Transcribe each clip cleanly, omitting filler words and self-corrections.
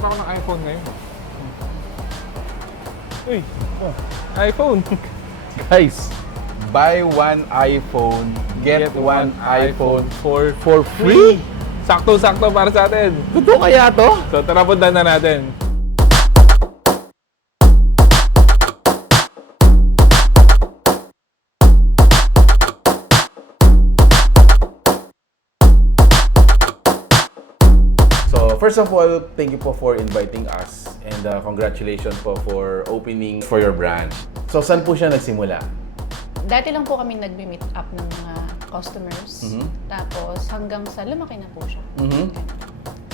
Hanap ako ng iPhone ngayon. Uy, iPhone! Guys, buy one iPhone, get one iPhone for free. Sakto-sakto para sa atin. Totoo kaya to? So tara, punta na natin. So first of all, thank you po for inviting us and congratulations po for opening for your branch. So saan po siya nagsimula? Dati lang po kami nagme-meet up ng mga customers. Tapos hanggang sa lumaki na po siya.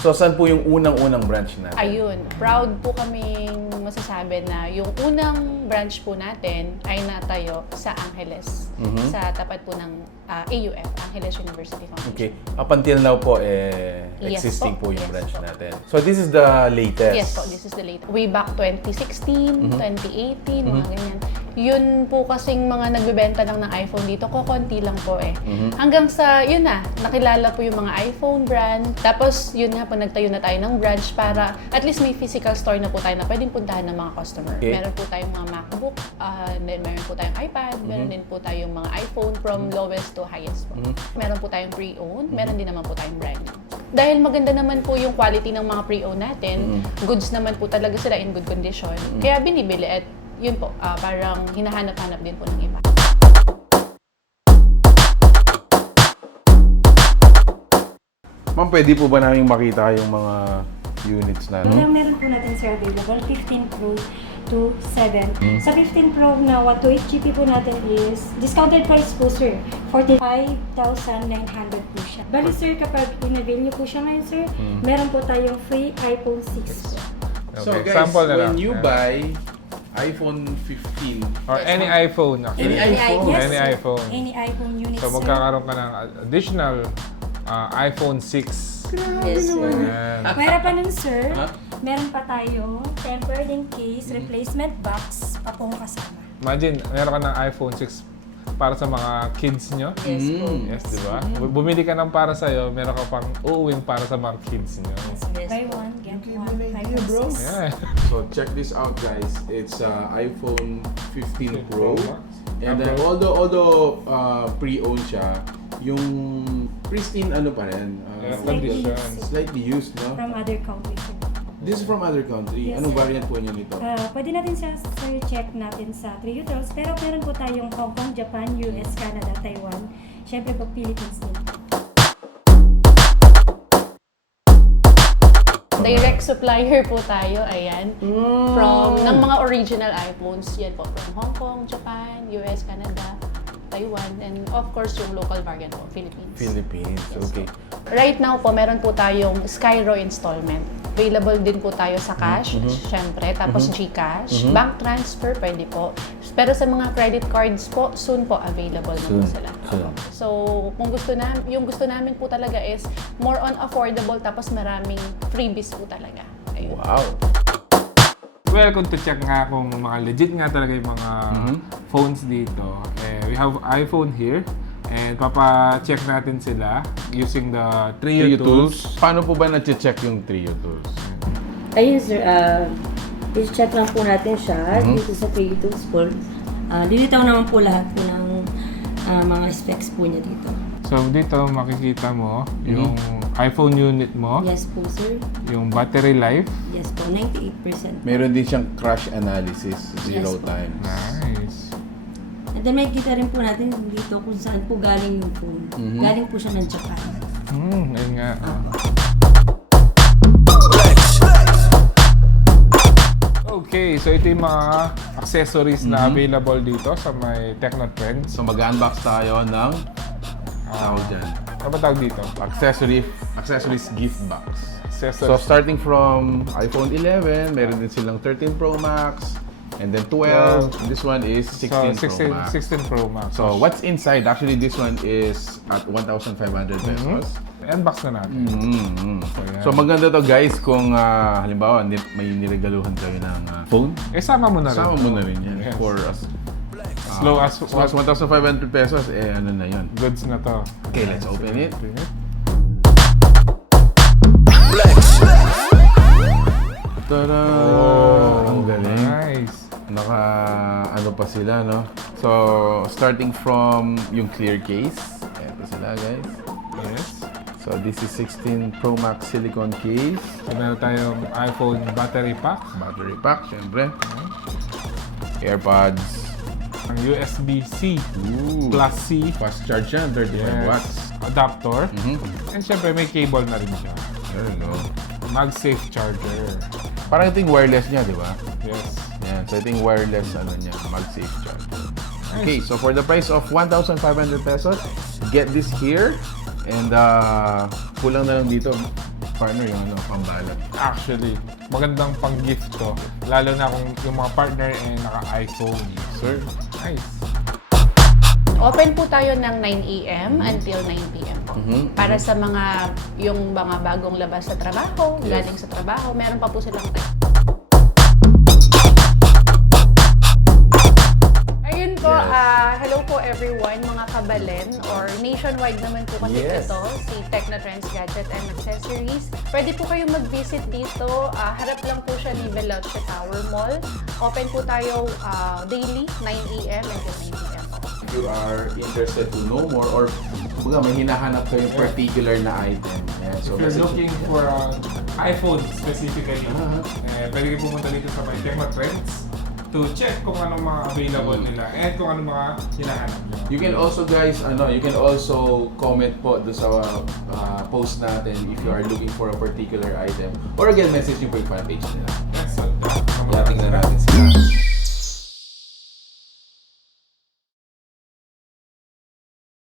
So saan po yung unang-unang branch natin? Ayun, proud po kaming masasabi na yung unang branch po natin ay natayo sa Angeles. Sa tapat po ng AUF, Angeles University Foundation. Okay. Up until now po, Yes existing po. po yung Yes branch po. natin. So this is the latest? Yes po, this is the latest. Way back 2016, 2018, mga ganyan. Yun po kasing mga nagbebenta lang ng iPhone dito, konti lang po eh. Hanggang sa, yun na, nakilala po yung mga iPhone brand. Tapos, yun nga po, nagtayo na tayo ng branch para at least may physical store na po tayo na pwedeng puntahan ng mga customer. Okay. Meron po tayong mga MacBook, then meron po tayong iPad, meron din po tayong mga iPhone from lowest to highest po. Meron po tayong pre-owned, meron din naman po tayong brand new. Dahil maganda naman po yung quality ng mga pre-owned natin, goods naman po talaga sila in good condition. Kaya binibili at yun po, parang hinahanap-hanap din po ng iba. Ma'am, pwede po ba namin makita yung mga units na? Meron po natin sir available, 15 Pro to 7. Sa 15 Pro na 128GB po natin is, discounted price po sir, 45,900 po siya. Bali sir, kapag in-avail niyo po siya ngayon sir, meron po tayong free iPhone 6 po. So Okay, guys, sample na lang. when you buy iPhone 15, Or any iPhone. Actually. Any iPhone? Yes, Any sir. iPhone. Any iPhone unit So sir. magkakaroon ka ng additional iPhone 6. Yes sir. Ayan. Mayroon pa nun sir, meron pa tayo tempered in case, replacement box, pa pong kasama. Imagine, meron ka ng iPhone 6 para sa mga kids nyo. Yes po. Yes, di ba? Bumili ka ng para sa'yo, meron ka pang uuwing para sa mga kids nyo. Buy one, get one, iPhone 6. Yeah. So check this out guys, it's iPhone 15 Pro. And then although pre-owned siya, yung pristine ano pa rin, Condition. slightly used, no? From other countries. sir. This is from other country. Yes, Anong sir. variant po niya nito? Pwede natin sir check natin sa 3 utils, pero meron po tayong Hong Kong, Japan, US, Canada, Taiwan, syempre po Philippines din. Direct supplier po tayo, ayan. From, ng mga original iPhones, yan po. From Hong Kong, Japan, US, Canada, Taiwan, and of course yung local variant po, Philippines. Philippines, okay. Right now po, meron po tayong Skyro installment. Available din po tayo sa cash, syempre, tapos GCash, bank transfer, pwede po. Pero sa mga credit cards po, soon po available na po sila. Soon. So, kung yung gusto namin po talaga is more on affordable, tapos maraming freebies po talaga. Ayun. Wow. Well, kung to check nga kung mga legit nga talaga yung mga phones dito, we have iPhone here. And papa-check natin sila using the Trio tools. Paano po ba na-check yung Trio tools? Ayun sir, i-check lang po natin siya dito sa Trio tools po. Lilitaw naman po lahat po ng mga specs po niya dito. So dito makikita mo yung iPhone unit mo, Yes po sir. yung battery life. Yes po, 98%. Meron din siyang crash analysis, 0 Yes. times. Nice. And then may kita rin po natin dito kung saan po galing yung phone. Galing po siya ng Japan. Ayun nga. Okay, so ito yung mga accessories na available dito sa may TechnoTrends. So mag-unbox tayo ng tawag dyan. Ano ba tawag dito? Accessories gift box. So Accessories. starting from iPhone 11, meron din silang 13 Pro Max, and then 12. This one is 16 Pro Max. 16 Pro Max. So what's inside? Actually, this one is at 1,500 pesos. Unbox na natin. So maganda to guys kung halimbawa may niregaluhan kayo ng phone. Sama mo na rin. Sama mo na rin yan. Yes. For As low as 1,500 pesos, ano na yun. goods na to. Okay, let's open it. pa sila, no? So, starting from yung clear case. Ayan pa sila, guys. Yes. So, this is 16 Pro Max silicone case. So, meron tayong iPhone battery pack. Battery pack, syempre. AirPods. Ang USB-C Ooh. plus C. Fast charge yan, 35 watts. Adapter. Mhm. And syempre, may cable na rin siya. There you go. MagSafe charger. Parang ito yung wireless niya, di ba? Yes. Yan. So, ito yung wireless, niya, MagSafe charge. Okay, so for the price of 1,500 pesos, get this here. And kulang na lang dito, partner, yung pambalat. Actually, magandang pang-gift to. Lalo na kung yung mga partner naka-iPhone. Sir? Nice. Open po tayo ng 9 a.m. until 9 p.m. po. Para sa yung mga bagong labas sa trabaho, galing sa trabaho, meron pa po silang Ayun po, hello po everyone, mga kabalen, or nationwide naman po kasi ito, si TechnoTrends Gadgets and Accessories. Pwede po kayong mag-visit dito, harap lang po siya ni Veloce Tower Mall. Open po tayo daily, 9 a.m. until 9 p.m. If you are interested to know more or may hinahanap kayong particular na item. Yan. So, If you're looking for an iPhone specifically, pwede kayo pumunta dito sa may TechnoTrends to check kung anong mga available nila and kung anong mga hinahanap nyo. You can also guys, you can also comment po do sa post natin if you are looking for a particular item or again message nyo po yung fanpage nila. Yes, so Tingnan natin sila.